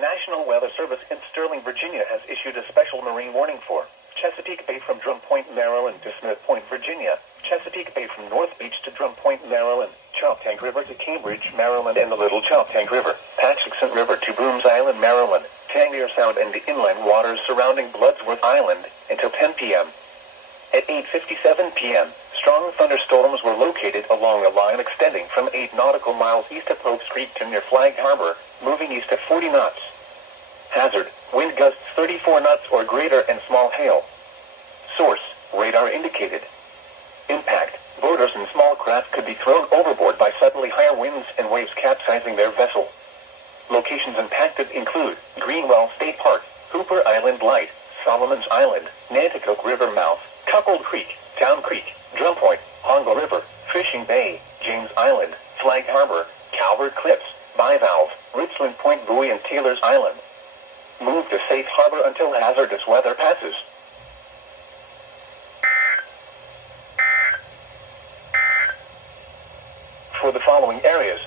National Weather Service in Sterling, Virginia has issued a special marine warning for Chesapeake Bay from Drum Point, Maryland to Smith Point, Virginia, Chesapeake Bay from North Beach to Drum Point, Maryland, Choptank River to Cambridge, Maryland, and the Little Choptank River, Patuxent River to Broomes Island, Maryland, Tangier Sound and the inland waters surrounding Bloodsworth Island until 10 p.m. At 8:57 p.m., strong thunderstorms were located along a line extending from 8 nautical miles east of Oak Street to near Flag Harbor, moving east at 40 knots. Hazard, wind gusts 34 knots or greater and small hail. Source, radar indicated. Impact, boaters and small craft could be thrown overboard by suddenly higher winds and waves capsizing their vessel. Locations impacted include Greenwell State Park, Hooper Island Light, Solomon's Island, Nanticoke River Mouth, Coupled Creek, Town Creek, Drum Point, Hongo River, Fishing Bay, James Island, Flag Harbor, Calvert Cliffs, Bivalve, Richland Point Buoy and Taylor's Island. Move to safe harbor until hazardous weather passes. For the following areas,